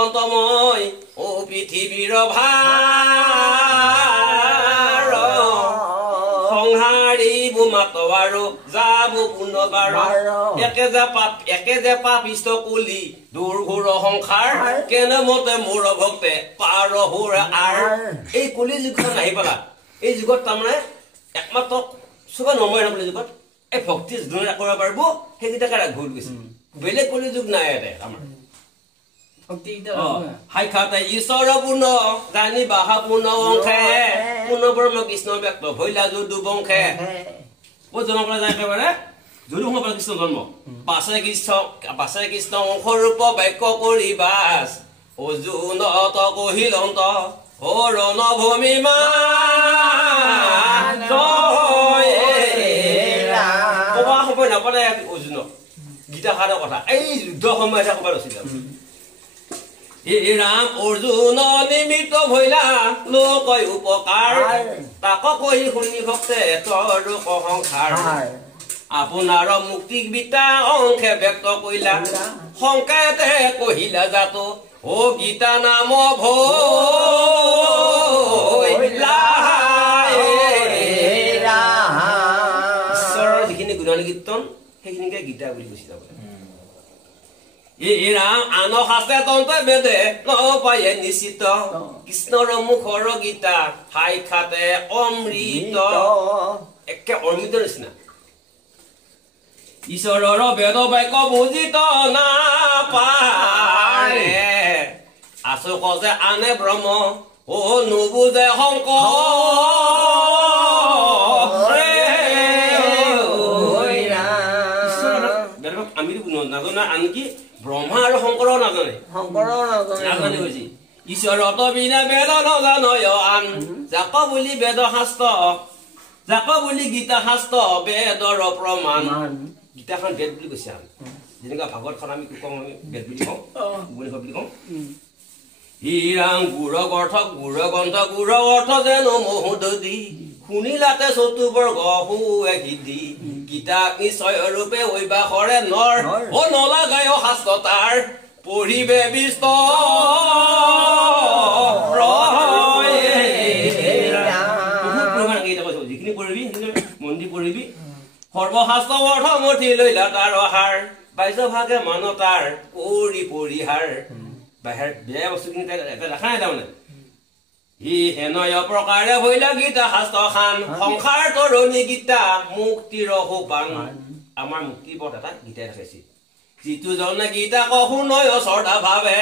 অনন্তময় ও পৃথিবীৰ ভাৰ সংহাৰিব মাতো আৰু যাব পুনৰবাৰ একে যে পাপিষ্ট কলি দুৰ্ঘোৰ সংসাৰ কেনে মতে মোৰ ভক্তে পাৰ হোৰ আৰ এই কলি যুগখন আহি পেলা এই যুগত তাৰমানে একমাত্ৰ চুকা নময় নকলি যুগত এই ভক্তি যোনে কৰিব পাৰিব সেইকেইটাকে ভুল গৈছে বেলেগ কলি যুগ নাই ইয়াতে আমাৰ হাইখাতে ঈশ্বৰ পূৰ্ণ জানি বাহা পূৰ্ণ অংশে পূৰ্ণ ব্ৰহ্ম কৃষ্ণ ব্যক্ত ভৈলা যদু বংশে ক'ত জন্ম কৰা যায় একেবাৰে যদু বংশ কৃষ্ণ জন্ম পাছে কৃষ্ণ অংশৰূপ বাক্য কৰি বাস অজুনত কহিলন্ত অ ৰণভূমি মা কবা সময় নাপালে অৰ্জুন গীতাখাৰৰ কথা এই যুদ্ধ সময় এটা ক'ব লৈছিল ৰাম অৰ্জুন নিমিত্ত ভৈলা লোকৈ উপকাৰ তাক কহি শুনি ভক্তে তৰু সংসাৰ আপোনাৰ মুক্তিক বিতা অংশে ব্যক্ত কৰিলা সংকেতে কহিলা জাতো ও গীতা নাম ঈশ্বৰৰ যিখিনি গুণানী কীৰ্তন সেইখিনিকে গীতা বুলি কৈছিল ৰাম আন শাস্ত্ৰে তন্তে বেদে নপায়ে নিশ্চিত কৃষ্ণৰ মুখৰ গীতা সাক্ষাতে অমৃত একে অমৃত নিচিনা ঈশ্বৰৰ বেদ বাক্য বুজিত নাপাৰে আচক যে আনে ব্ৰহ্ম ও নুবুজে আমি নাজানো আনকি ব্ৰহ্মা আৰু শংকৰো নাজানে হৈছে ঈশ্বৰ বিনা বেদ নজানয় আন যাক বুলি বেদ শাস্ত্ৰ যাক বুলি গীতা শাস্ত্ৰ বেদৰ প্ৰমাণ গীতাখন বেদ বুলি কৈছে যেনেকুৱা ভাগৱতখন আমি কওঁ আমি বেদ বুলি কওঁ বুলি কওঁ হিৰাং গুৰ গ্ৰন্থ গুৰ অৰ্থ যেন মহোদধি শুনিলাতে চতুবৰ্গ হুৱে সিদ্ধি গীতা নিশ্চয় ৰূপে ঐবাসৰে নৰ অ নলাগায় শাস্ত্ৰ তাৰ পঢ়িবে বিস্ত যিখিনি পঢ়িবি মন্দিৰ পঢ়িবি সৰ্বশাস্ত্ৰ অৰ্থ মঠি লৈলা তাৰ অহাৰ বাইছ ভাগে মান তাৰ কৰি পৰিহাৰ বাহিৰ বেয়া বস্তুখিনি এটা দেখা নাই তাৰমানে ই হেনয় প্ৰকাৰে ভৈলা গীতা শাস্ত্ৰ খান সংসাৰ তৰণী গীতা মুক্তিৰ সোপান আমাৰ মুক্তিৰ পথ এটা গীতাই ৰাখিছে যিটো জনে গীতা শুনয় শ্ৰদ্ধা ভাৱে